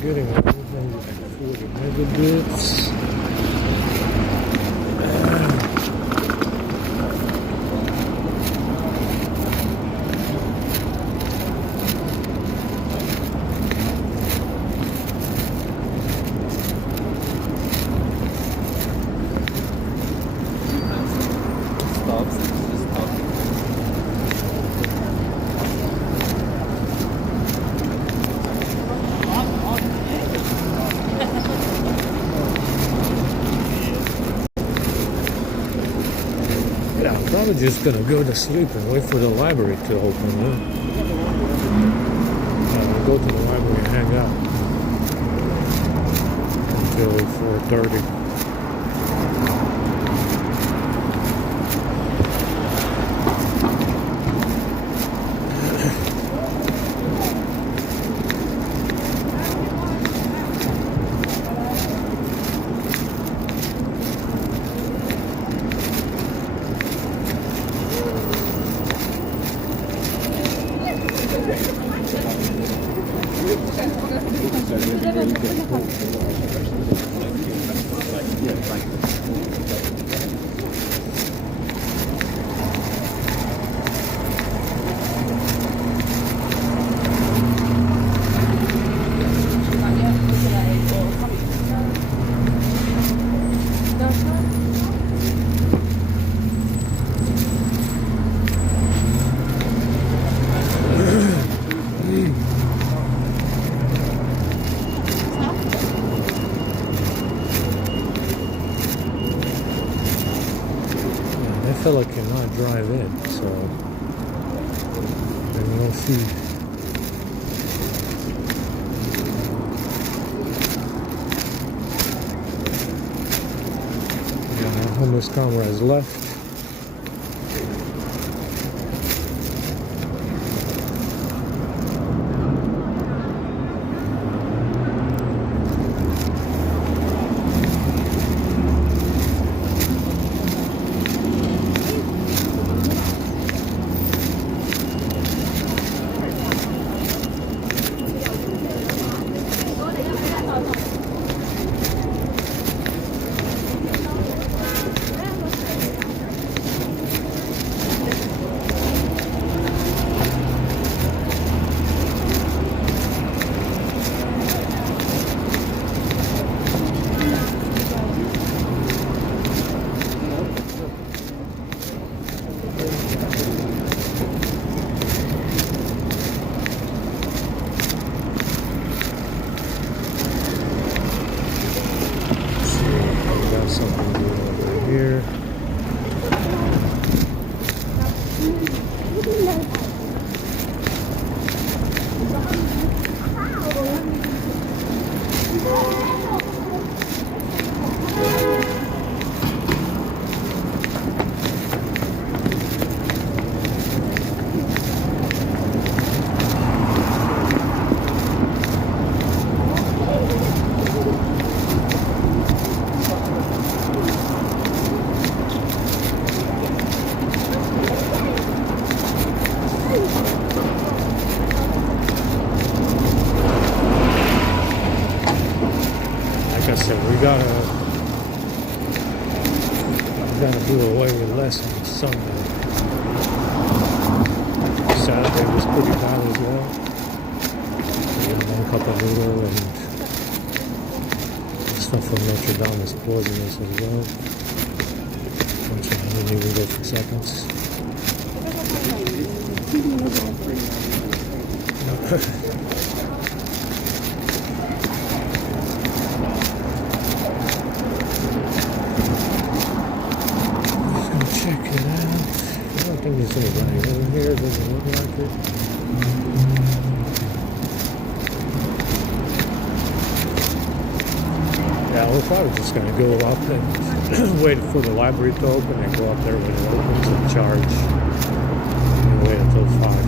getting 140 megabits. Yeah, I'm probably just gonna go to sleep and wait for the library to open. Huh? We'll go to the library and hang out until 4:30. That fella cannot drive in, so there's no fee. Yeah, my homeless comrades left. Something good over here. Like I said, we gotta do away with lessons on Sunday. Saturday was pretty bad as well. We had 1 cup of noodle and stuff from Notre Dame is poisonous as well. Which I didn't even go for seconds. Check it out. I don't think there's anybody over here. Doesn't look like it. Yeah, we're probably just going to go up and wait for the library to open and go up there when it opens and charge and wait until 5.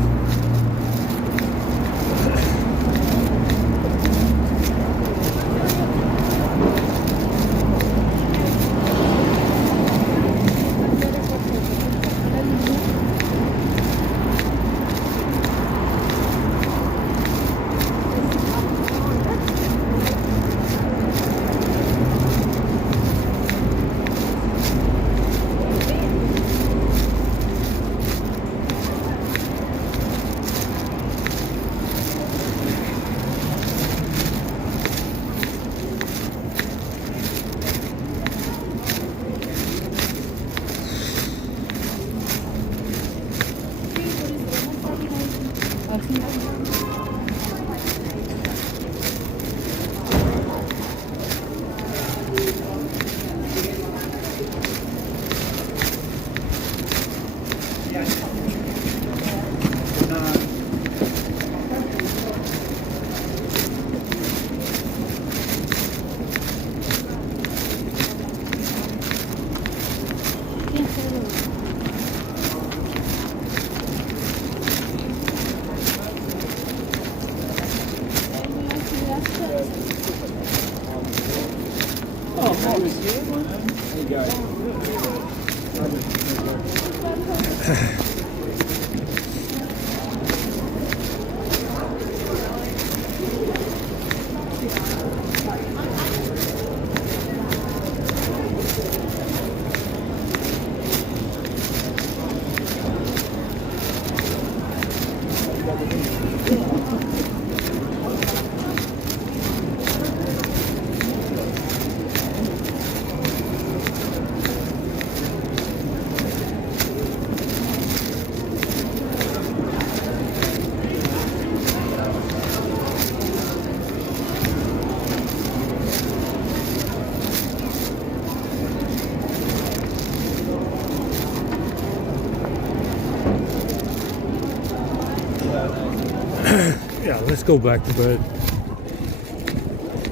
Yeah, let's go back to bed.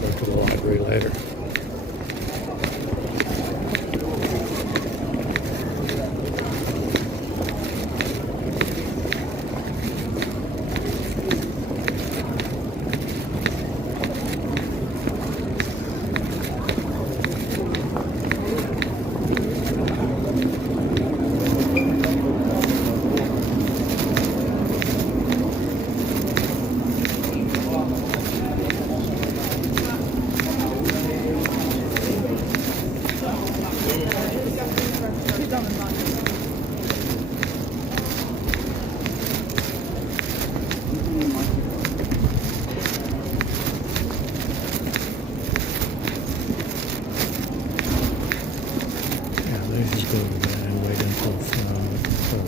Go to the library later. Let's just go to bed and wait until the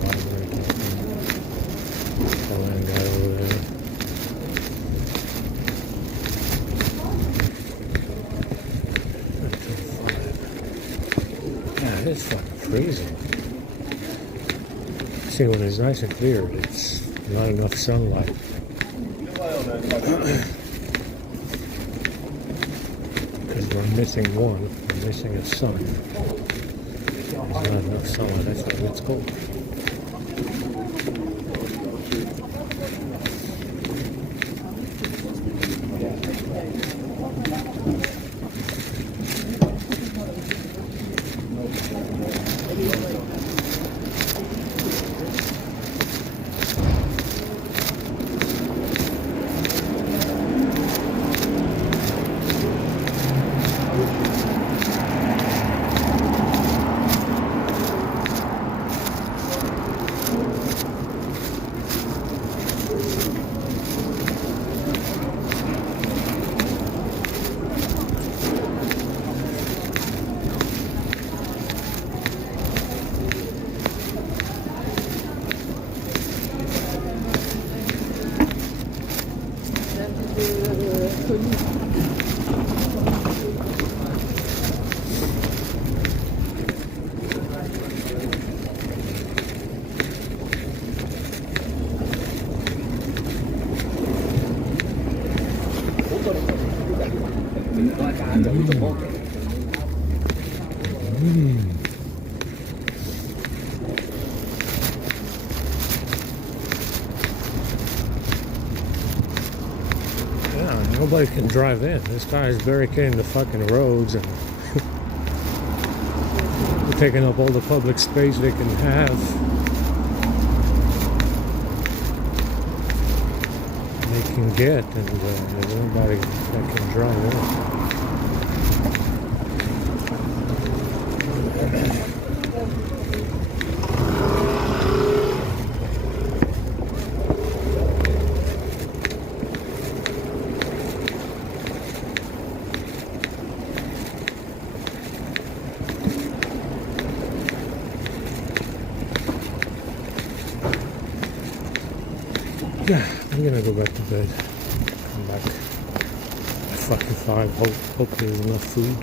library to open. All that guy over there. Until 5. Yeah, it's fucking freezing. See, when it's nice and clear, it's not enough sunlight. Because we're missing one. We're missing a sun. There's not enough sunlight, that's why it's cold. Yeah, nobody can drive in. This guy is barricading the fucking roads and taking up all the public space they can have. They can get, and there's nobody that can drive in. Yeah, I'm gonna go back to bed. Come back at fucking 5. Hope there's enough food.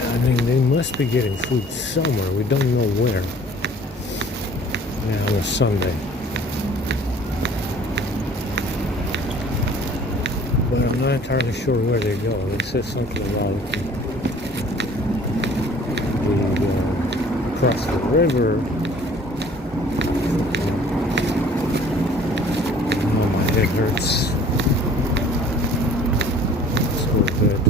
I mean, they must be getting food somewhere. We don't know where. Yeah, on a Sunday. But I'm not entirely sure where they go. It says something about the across the river. Oh, my head hurts. So good.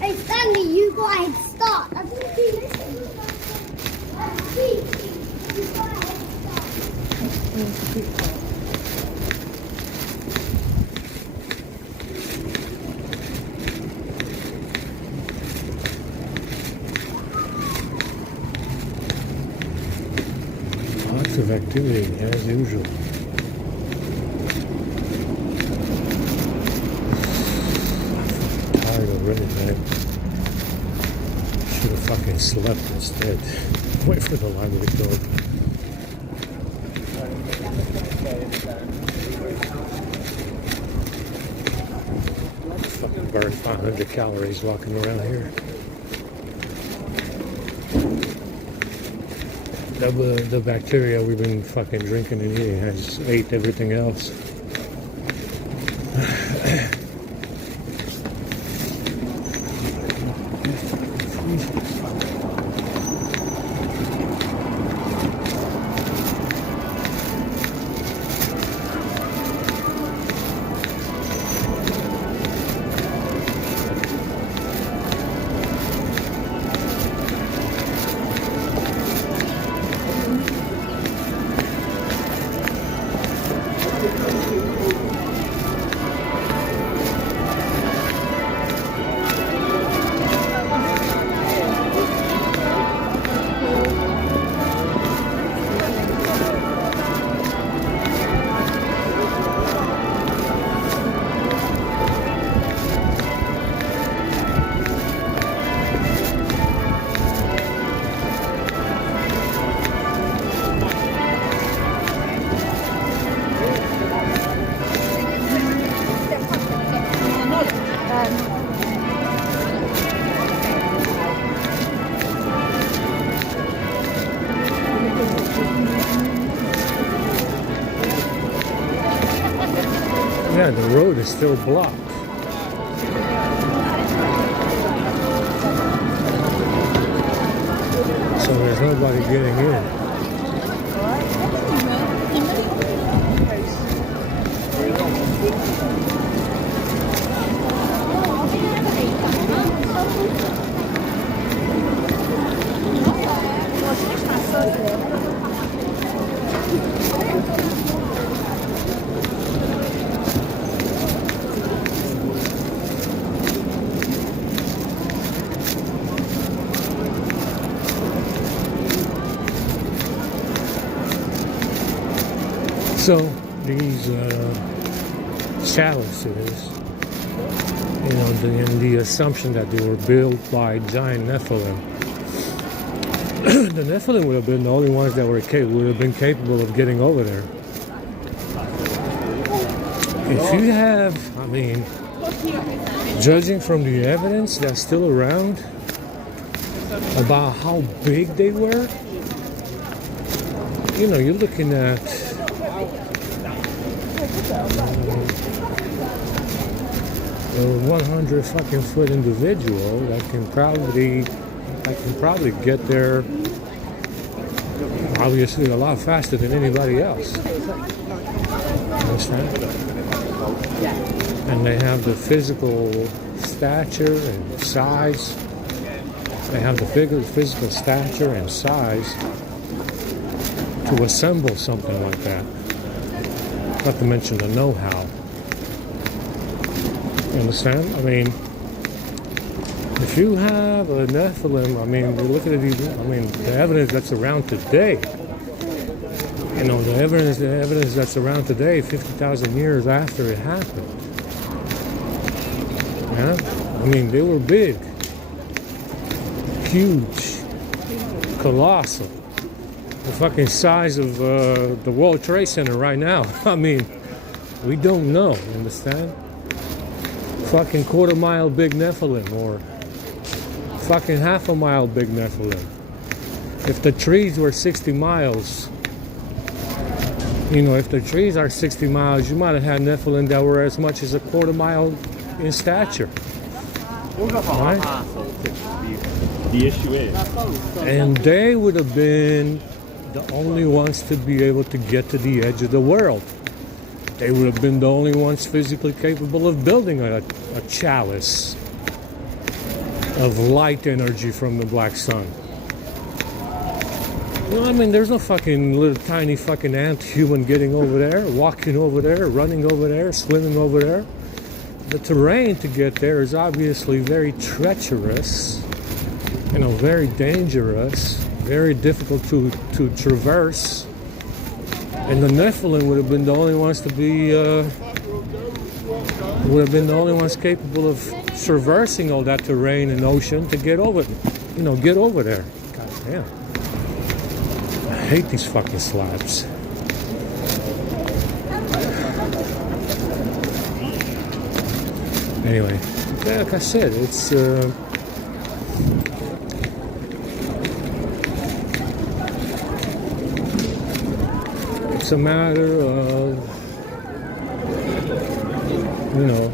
Hey, Stanley, you go ahead, start. I think you listen. You go ahead, start. Lots of activity as usual. Tired already, man. Should have fucking slept instead. Wait for the library to open. Fucking burn 500 calories walking around here. The bacteria we've been fucking drinking and eating has ate everything else. Yeah, the road is still blocked. So there's nobody getting in. So these chalices, you know, the assumption that they were built by giant Nephilim. The Nephilim would have been the only ones that would have been capable of getting over there. If you have, I mean, judging from the evidence that's still around about how big they were, you know, you're looking at 100 fucking foot individual that can probably get there obviously a lot faster than anybody else. Understand? And they have the physical stature and size. They have the physical stature and size to assemble something like that. Not to mention the know-how. You understand? I mean, if you have a Nephilim, I mean, you're looking at these, I mean, the evidence that's around today You know, the evidence that's around today, 50,000 years after it happened. Yeah, I mean, they were big, huge, colossal. The fucking size of the World Trade Center right now. I mean, we don't know, understand? Fucking quarter-mile big Nephilim, or fucking half-a-mile big Nephilim. If the trees were 60 miles, you know, if the trees are 60 miles, you might have had Nephilim that were as much as a quarter-mile in stature. Right? The issue is, And they would have been the only ones to be able to get to the edge of the world. They would have been the only ones physically capable of building a chalice of light energy from the black sun. You know, I mean, there's no fucking little tiny fucking ant human getting over there, walking over there, running over there, swimming over there. The terrain to get there is obviously very treacherous, you know, very dangerous, very difficult to traverse. And the Nephilim would have been the only ones to be, would have been the only ones capable of traversing all that terrain and ocean to get over, you know, get over there. God damn. I hate these fucking slabs. Anyway, yeah, like I said, it's a matter of, you know,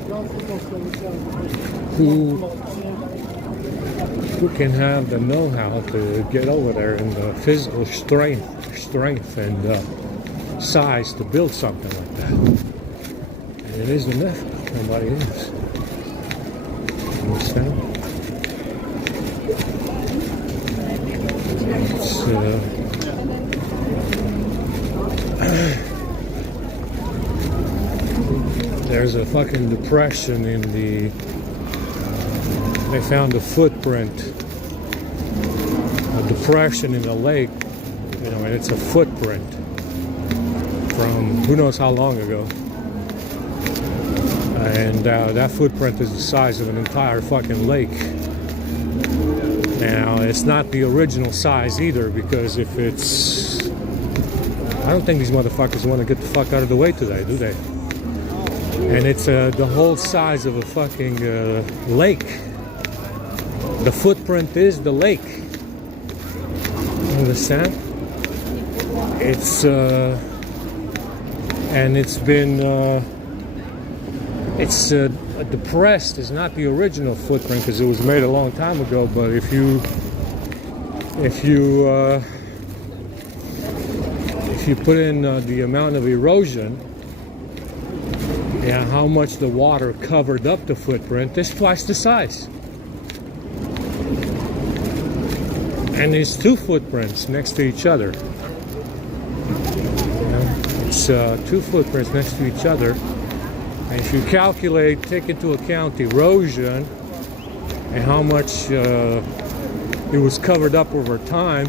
who can have the know-how to get over there and the physical strength and size to build something like that. And it is the Nephilim, nobody else. Understand? It's there's a fucking depression in the. They found a footprint, a depression in the lake, you know, and it's a footprint from who knows how long ago. And that footprint is the size of an entire fucking lake. Now, it's not the original size either, because if it's... I don't think these motherfuckers want to get the fuck out of the way today, do they? And it's the whole size of a fucking lake. The footprint is the lake. Understand? It's and it's been depressed. It's not the original footprint because it was made a long time ago. But if you put in the amount of erosion, yeah, how much the water covered up the footprint, it's twice the size. And there's two footprints next to each other. It's two footprints next to each other. And if you calculate, take into account erosion and how much it was covered up over time,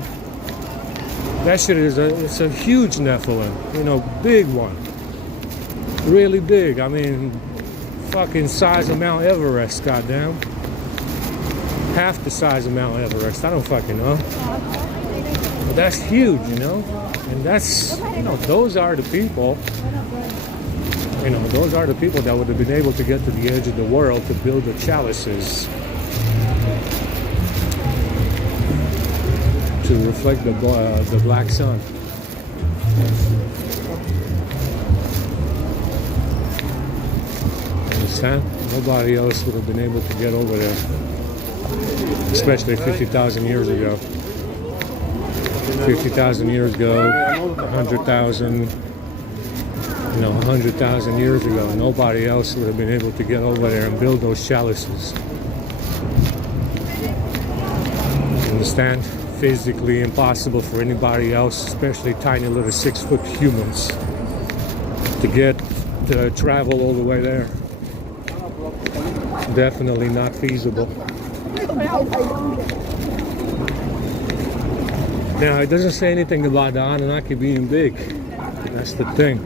that shit is it's a huge Nephilim, you know, big one. Really big. I mean, fucking size of Mount Everest, goddamn. Half the size of Mount Everest. I don't fucking know. But that's huge, you know? And that's, you know, those are the people, you know, those are the people that would have been able to get to the edge of the world to build the chalices to reflect the black sun. Understand? Nobody else would have been able to get over there. Especially 50,000 years ago. 50,000 years ago, 100,000, you know, 100,000 years ago, nobody else would have been able to get over there and build those chalices. Understand? Physically impossible for anybody else, especially tiny little 6-foot humans, to travel all the way there. Definitely not feasible. Now, it doesn't say anything about the Anunnaki being big. That's the thing.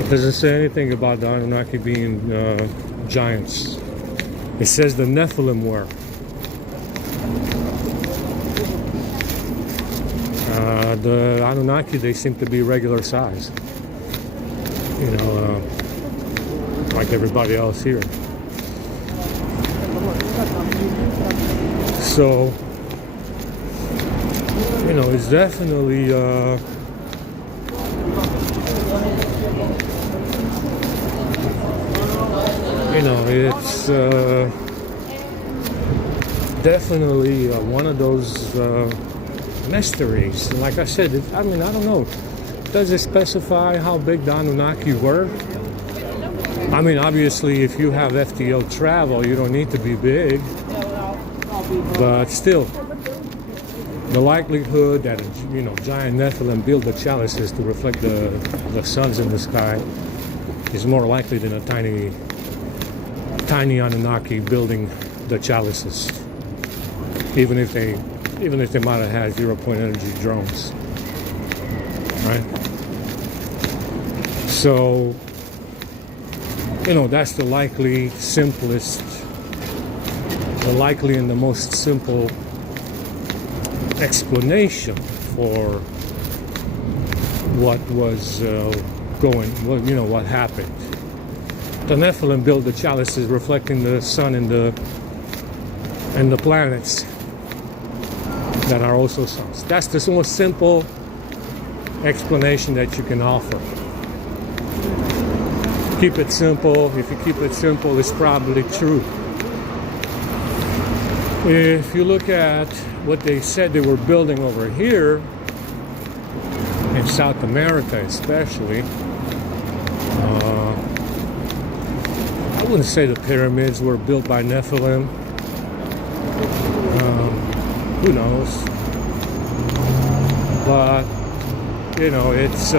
It doesn't say anything about the Anunnaki being giants. It says the Nephilim were. The Anunnaki, they seem to be regular size. You know, like everybody else here. So, you know, it's definitely you know, it's definitely one of those mysteries. Like I said, I mean, I don't know. Does it specify how big the Anunnaki were? I mean, obviously, if you have FTL travel, you don't need to be big. But still, the likelihood that, you know, giant Nephilim build the chalices to reflect the suns in the sky is more likely than a tiny Anunnaki building the chalices. Even if they might have had 0-point energy drones, right? So, you know, that's the likely and the most simple explanation for what was you know, what happened. The Nephilim built the chalices reflecting the sun and the planets that are also suns. That's the most simple explanation that you can offer. Keep it simple. If you keep it simple, it's probably true. If you look at what they said they were building over here, in South America especially, I wouldn't say the pyramids were built by Nephilim. Who knows? But, you know, it's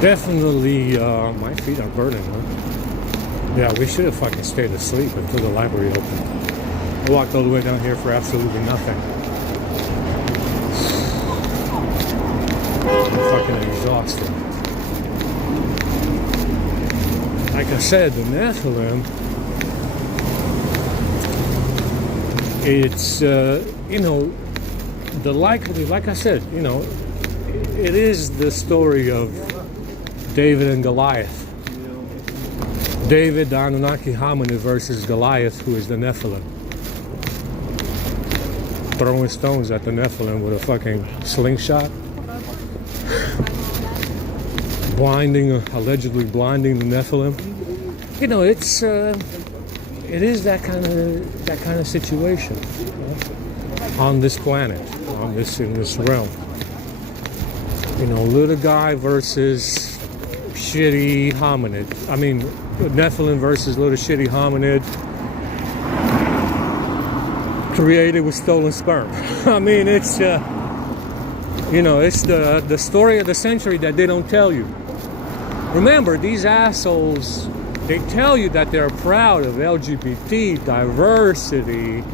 definitely, my feet are burning, huh? Yeah, we should have fucking stayed asleep until the library opened. I walked all the way down here for absolutely nothing. I'm fucking exhausted. Like I said, the Nephilim, it's, you know, the likely, like I said, you know, it is the story of David and Goliath. David, the Anunnaki hominid, versus Goliath, who is the Nephilim. Throwing stones at the Nephilim with a fucking slingshot. Allegedly blinding the Nephilim. You know, it is that kind of situation, you know, on this planet, in this realm. You know, little guy versus shitty hominid. I mean, Nephilim versus little shitty hominid created with stolen sperm. I mean, it's you know, it's the story of the century that they don't tell you. Remember, these assholes, they tell you that they're proud of LGBT, diversity.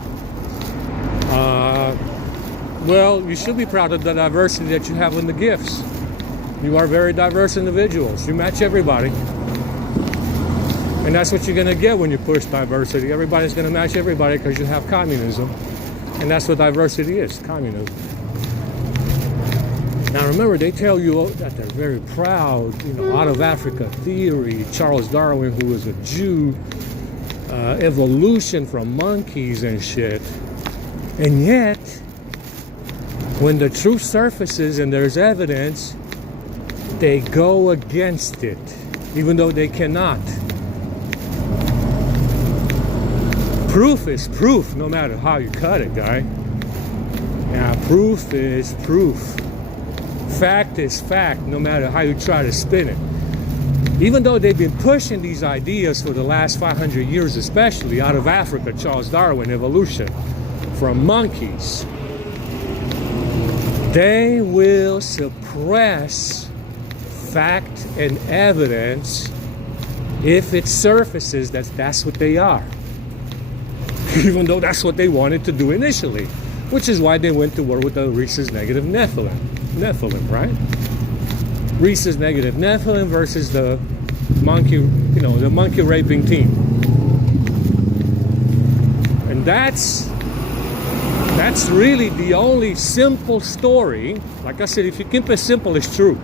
Well, you should be proud of the diversity that you have in the gifts. You are very diverse individuals. You match everybody. And that's what you're going to get when you push diversity. Everybody's going to match everybody because you have communism. And that's what diversity is, communism. Now remember, they tell you that they're very proud, you know, out of Africa theory, Charles Darwin, who was a Jew, evolution from monkeys and shit. And yet, when the truth surfaces and there's evidence, they go against it, even though they cannot. Proof is proof, no matter how you cut it, guy. Yeah, proof is proof. Fact is fact, no matter how you try to spin it. Even though they've been pushing these ideas for the last 500 years, especially out of Africa, Charles Darwin, evolution, from monkeys, they will suppress fact and evidence if it surfaces that that's what they are. Even though that's what they wanted to do initially, which is why they went to war with the rhesus negative Nephilim, right? Rhesus negative Nephilim versus the monkey, the monkey raping team. And that's really the only simple story. Like I said, if you keep it simple, it's true.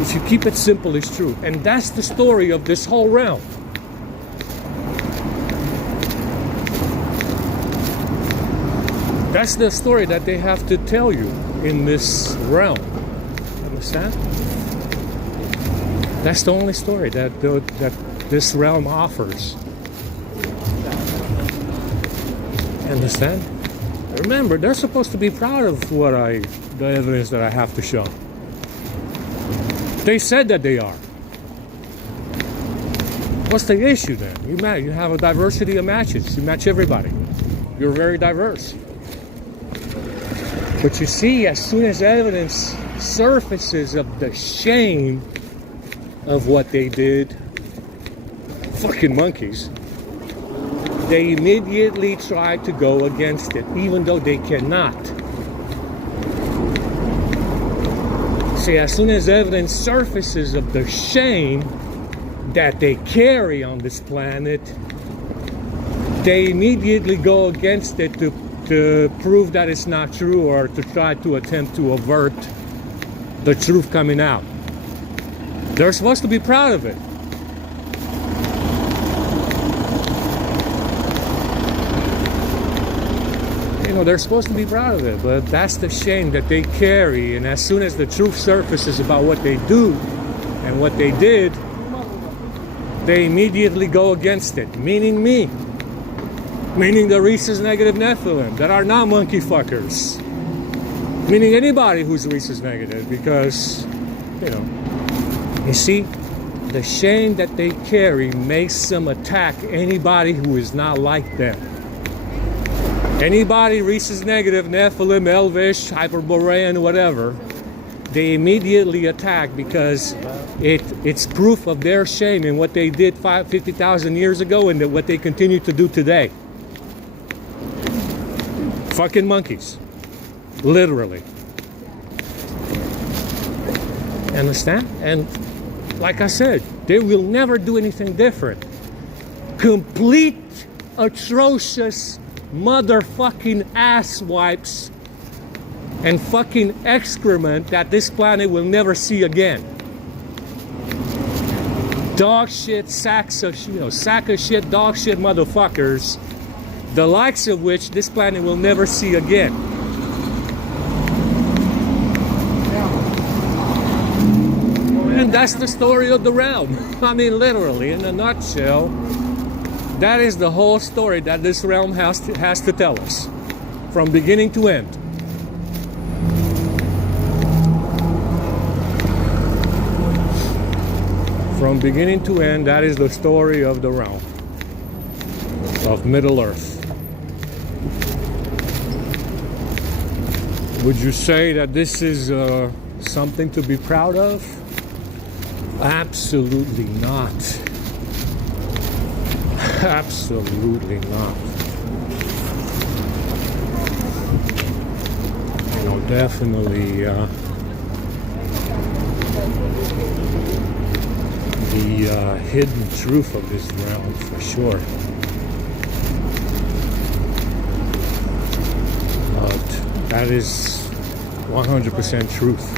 If you keep it simple, it's true. And that's the story of this whole realm. That's the story that they have to tell you in this realm. Understand? That's the only story that this realm offers. Understand? Remember, they're supposed to be proud of the evidence that I have to show. They said that they are. What's the issue then? You have a diversity of matches. You match everybody. You're very diverse. But you see, as soon as evidence surfaces of the shame of what they did, fucking monkeys, they immediately try to go against it, even though they cannot. See, as soon as evidence surfaces of the shame that they carry on this planet, they immediately go against it to prove that it's not true, or to try to attempt to avert the truth coming out. They're supposed to be proud of it. They're supposed to be proud of it, but that's the shame that they carry. And as soon as the truth surfaces about what they do and what they did, they immediately go against it. Meaning me. Meaning the rhesus negative Nephilim that are not monkey fuckers. Meaning anybody who's rhesus negative, because, you see, the shame that they carry makes them attack anybody who is not like them. Anybody rhesus negative, Nephilim, Elvish, Hyperborean, whatever, they immediately attack because it's proof of their shame and what they did 50,000 years ago and what they continue to do today. Fucking monkeys. Literally. Understand? And like I said, they will never do anything different. Complete, atrocious motherfucking ass wipes and fucking excrement that this planet will never see again. Dog shit, sack of shit, dog shit motherfuckers, the likes of which this planet will never see again. And that's the story of the realm. I mean, literally, in a nutshell, that is the whole story that this realm has to tell us, from beginning to end. From beginning to end, that is the story of the realm of Middle Earth. Would you say that this is something to be proud of? Absolutely not. Absolutely not. Definitely the hidden truth of this realm, for sure. But that is 100% truth.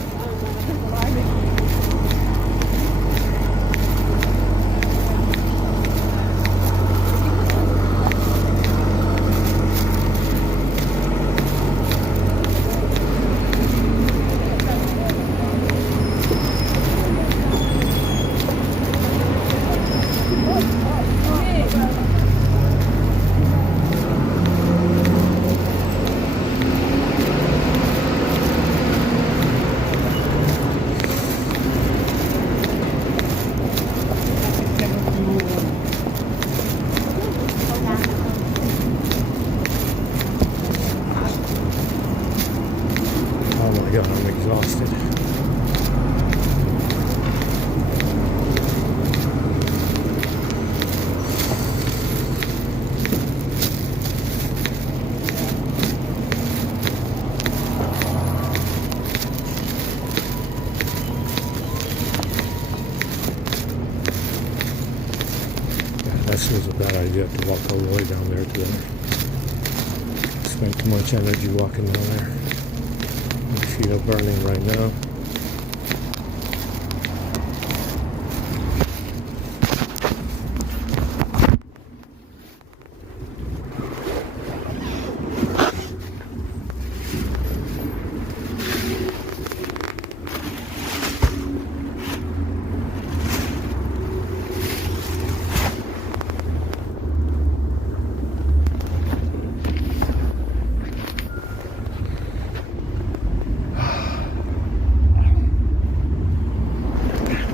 That was a bad idea to walk all the way down there today. Spent too much energy walking down there. My feet are burning right now.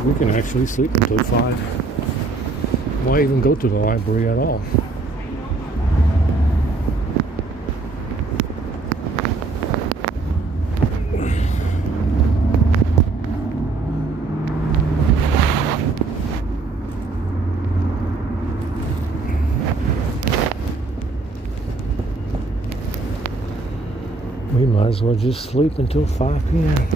We can actually sleep until 5. Why even go to the library at all? We might as well just sleep until 5 p.m.